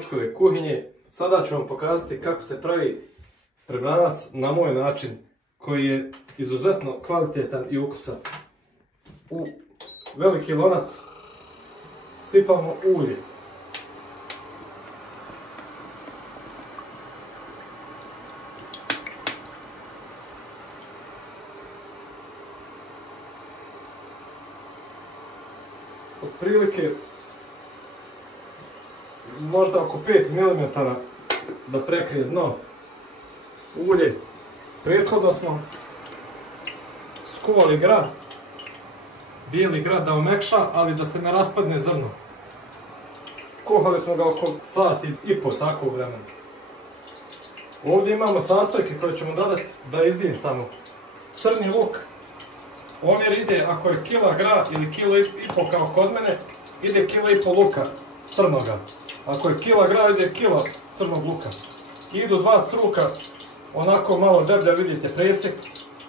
Vučkove kuhinje. Sada ću vam pokazati kako se pravi prebranac na moj način, koji je izuzetno kvalitetan i ukusan. U veliki lonac sipamo ulje. Otprilike možda oko 5 mm da prekrije dno ulje. Prethodno smo skuvali grah, bijeli grah da omekša, ali da se ne raspadne zrno. Kuhali smo ga oko sat i po tako vremena. Ovdje imamo sastojke koje ćemo dodati da izdinstamo. Crni luk, omjer ide, ako je kila grah ili kilo i po kao kod mene, ide kilo i po luka crnoga. Ako je kila grah, ide kilo crnog luka. I idu dva struka, onako malo deblja, vidite, presjek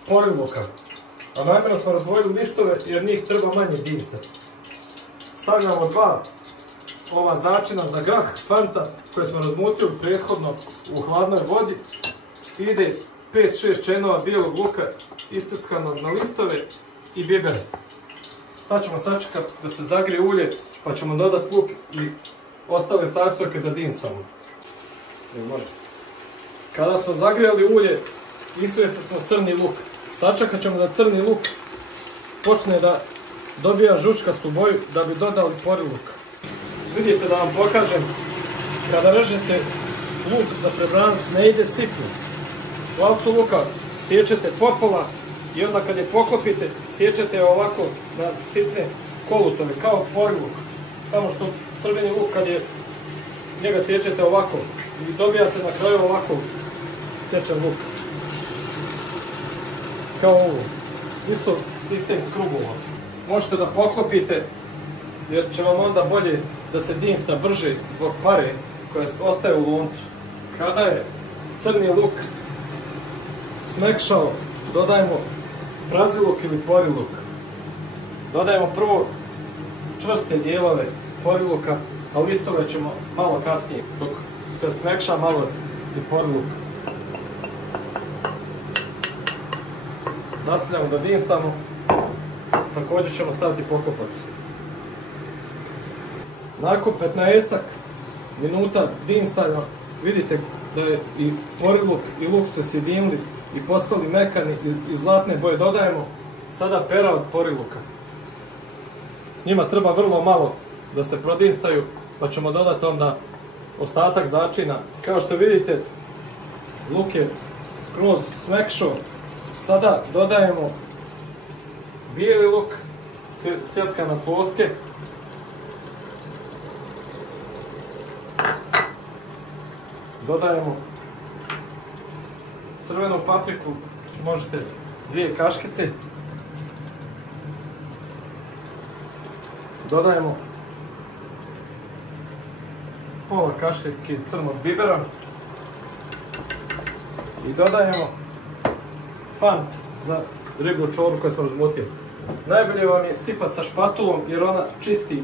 poriluka. A namjerno smo razdvojili listove jer njih treba manje dinstati. Stavljamo dva ova začina za grah, fanta, koje smo razmutili prethodno u hladnoj vodi. Ide 5-6 čenova bijelog luka iseckanog na listove i bibere. Sad ćemo sačekati da se zagrije ulje, pa ćemo dodati luk i ostale sastojke da dinstamo. Kada smo zagrijali ulje, istvjesli smo crni luk. Sačekat ćemo da crni luk počne da dobija žučkastu boju da bi dodali poriluk. Vidite, da vam pokažem, kada režete luk za prebranac ne ide sitno. Glavcu luka sjećete popola i onda kad je poklopite sjećete ovako na sitne kolutove kao poriluk. Samo što crveni luk kad je njega sjećete ovako i dobijate na kraju ovako sječan luk. Kao ovo. Isto sistem krugova. Možete da poklopite jer će vam onda bolje da se dinsta brže zbog pare koja ostaje u loncu. Kada je crni luk smekšao, dodajemo praziluk ili poriluk. Dodajemo prvo čvrste dijelove poriluka, a listove ćemo malo kasnije, dok se smekša malo i poriluk. Nastavljamo da dinstamo, također ćemo staviti poklopac. Nakon 15 minuta dinstanja vidite da je i poriluk i luk se sjedinili i postali mekani i zlatne boje. Dodajemo sada pera od poriluka. Njima treba vrlo malo da se prodinstaju, pa ćemo dodati onda ostatak začina. Kao što vidite, luk je skroz smekšao. Sada dodajemo bijeli luk, sjeckan na ploske. Dodajemo crvenu papriku, možete 2 kaškice. Dodajemo pola kašike crnog bibera i dodajemo fant za ribu čoru koju smo razmutili. Najbolje vam je sipati sa špatulom jer ona čisti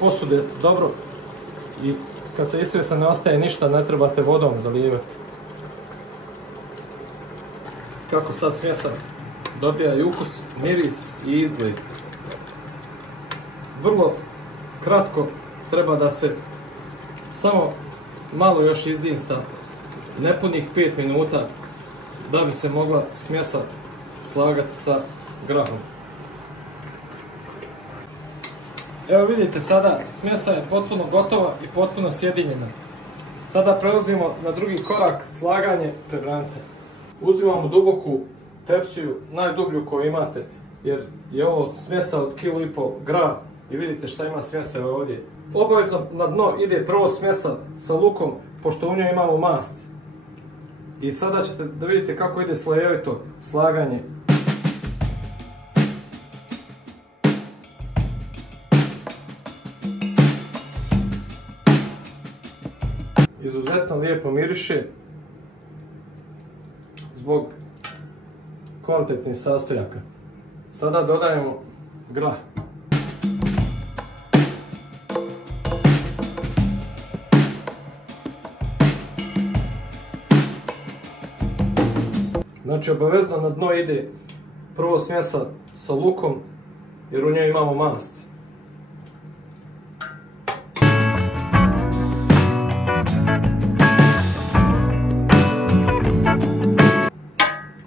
posude dobro i kad se istresa ne ostaje ništa, ne trebate vodom zalijevati. Kako sad smjesa dobija i ukus, miris i izgled. Vrlo kratko treba da se samo malo još izdinsta, nepunih 5 minuta, da bi se mogla smjesa slagati sa grahom. Evo vidite, sada smjesa je potpuno gotova i potpuno sjedinjena. Sada prelazimo na drugi korak, slaganje prebranca. Uzimamo duboku tepsiju, najdublju koju imate, jer je ovo smjesa od 1,5 kg graha i vidite šta ima smjesa ovdje. Obavezno na dno ide prvo smjesa sa lukom, pošto u njoj imamo mast. I sada ćete da vidite kako ide slojevito slaganje. Izuzetno lijepo miriše zbog kvalitetnih sastojaka. Sada dodajemo grah. Znači obavezno na dno ide prvo smjesa sa lukom jer u njoj imamo mast.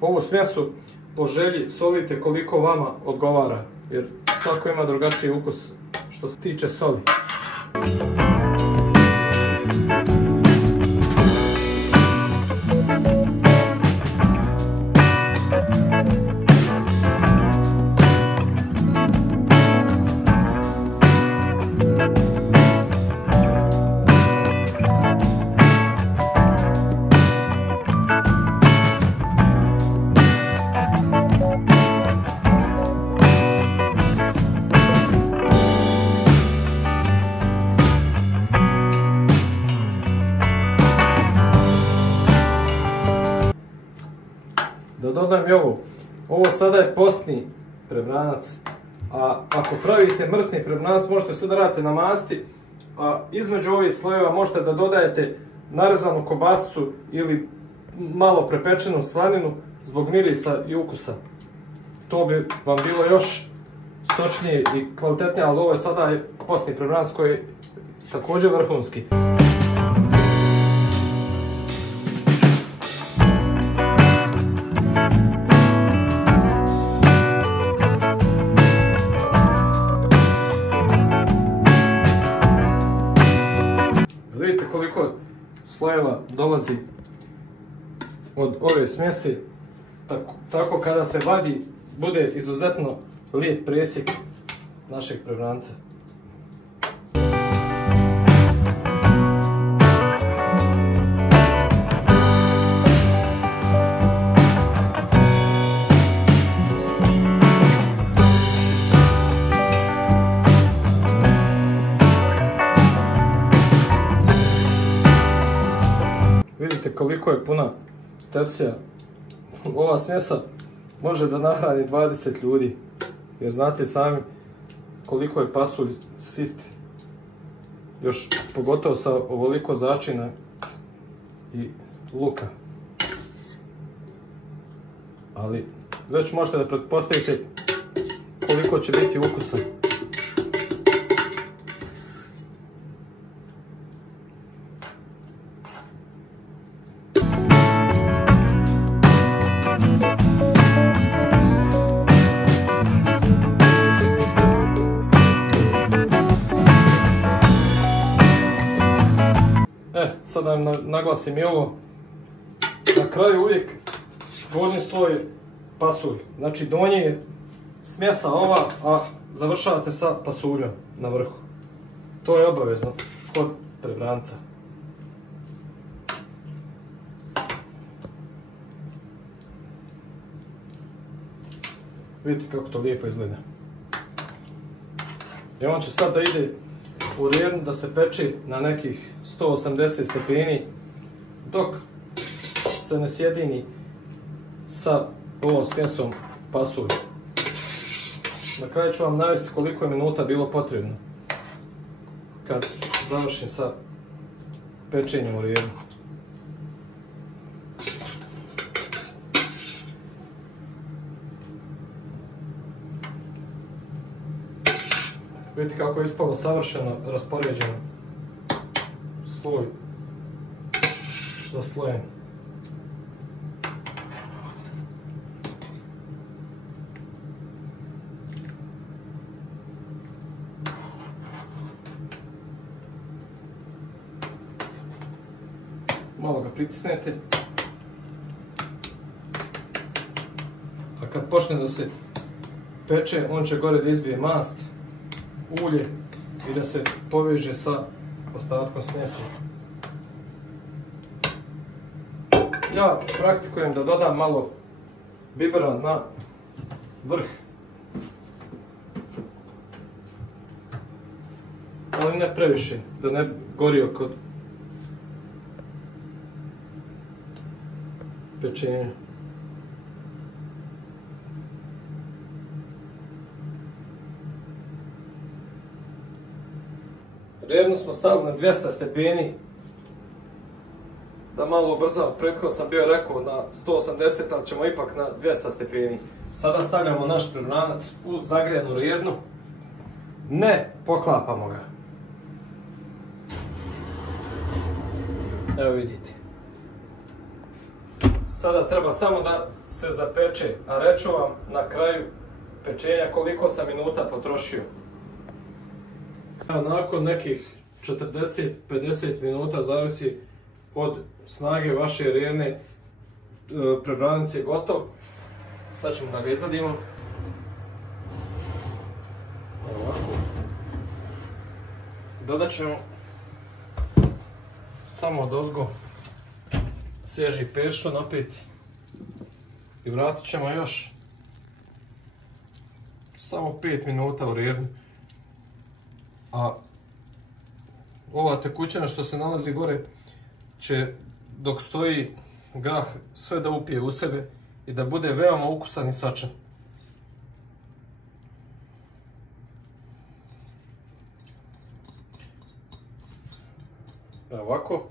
Ovu smjesu po želji solite koliko vama odgovara jer svako ima drugačiji ukus što se tiče soli. Da dodam i ovo. Ovo sada je postni prebranac, a ako pravite mrsni prebranac možete sve da radite na masti, a između ovih slojeva možete da dodajete narezanu kobasicu ili malo prepečenu slaninu zbog mirisa i ukusa. To bi vam bilo još sočnije i kvalitetnije, ali ovo je sada postni prebranac koji je također vrhunski. Vidite koliko slojeva dolazi od ove smjesi, tako kada se vadi bude izuzetno lijep presjek našeg prebranca. Vidite koliko je puna tepsija. Ova smjesa može da nahrani 20 ljudi. Jer znate sami koliko je pasulj sit. Još pogotovo sa ovoliko začina i luka. Ali već možete da pretpostavite koliko će biti ukusa. Sad da vam naglasim i ovo. Na kraju uvijek gornji sloj pasulj. Znači donji je smjesa ova, a završavate sa pasuljom na vrhu. To je obavezno kod prebranca. Vidite kako to lijepo izgleda. I on će sad da ide u rernu da se peče na nekih 180 stepeni dok se ne sjedini sa ovom smjesom pasulja. Na kraju ću vam navesti koliko je minuta bilo potrebno kad završim sa pečenjem u rernu. Vidite kako je ispalo savršeno raspoređeno sloj za slojem. Malo ga pritisnete, a kad počne da se peče, on će gore da izbije mast, ulje i da se poveže sa ostatkom smjesi. Ja praktikujem da dodam malo bibera na vrh, ali ne previše, da ne gorio kod pečenja. Rernu smo stavili na 200 stepeni da malo ubrzam, prethodno sam bio rekao na 180, ali ćemo ipak na 200 stepeni. Sada stavljamo naš prebranac u zagrijanu rjernu, ne poklapamo ga. Evo vidite. Sada treba samo da se zapeče, a reću vam na kraju pečenja koliko sam minuta potrošio. Evo, nakon nekih 40-50 minuta, zavisi od snage vaše rjerne, prebranac je gotov. Sad ćemo da ga izvadimo. Ovako. Dodat ćemo samo odozgo svježi peršun opet i vratit ćemo još samo 5 minuta u rjernu. A ova tekućina što se nalazi gore će, dok stoji grah, sve da upije u sebe i da bude veoma ukusan i sačan. Evo ovako.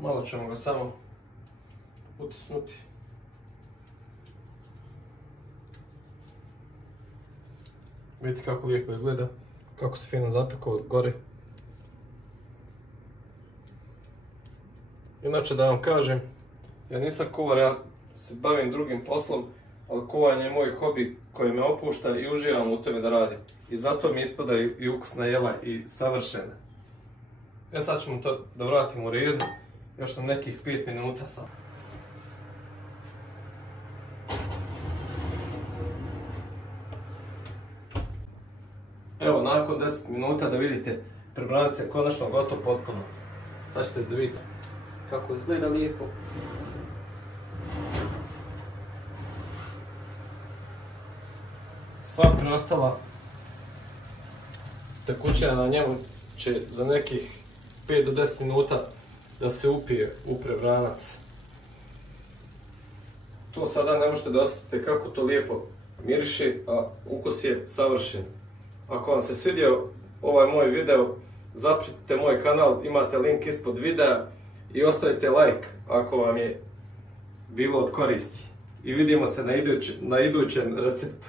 Malo ćemo ga samo utisnuti. Vidite kako lijepo izgleda, kako se fino zapekao od gore. Inače da vam kažem, ja nisam kuvar, ja se bavim drugim poslom, ali kuvanje je moj hobi koji me opušta i uživam u tome da radim. I zato mi ispada i ukusna jela i savršena. Sad ćemo to da vratimo u rjernu, još nam nekih 5 minuta samo. Evo, nakon 10 minuta da vidite, prebranac je konačno gotov potpuno. Sad ćete da vidite kako izgleda lijepo. Sva preostala tekućina na njemu će za nekih 5 do 10 minuta da se upije u prebranac. To sada ne možete da osjetite kako to lijepo miriše, a ukus je savršen. Ako vam se svidio ovaj moj video, zapratite moj kanal, imate link ispod videa i ostavite like ako vam je bilo od koristi. I vidimo se na idućem receptu.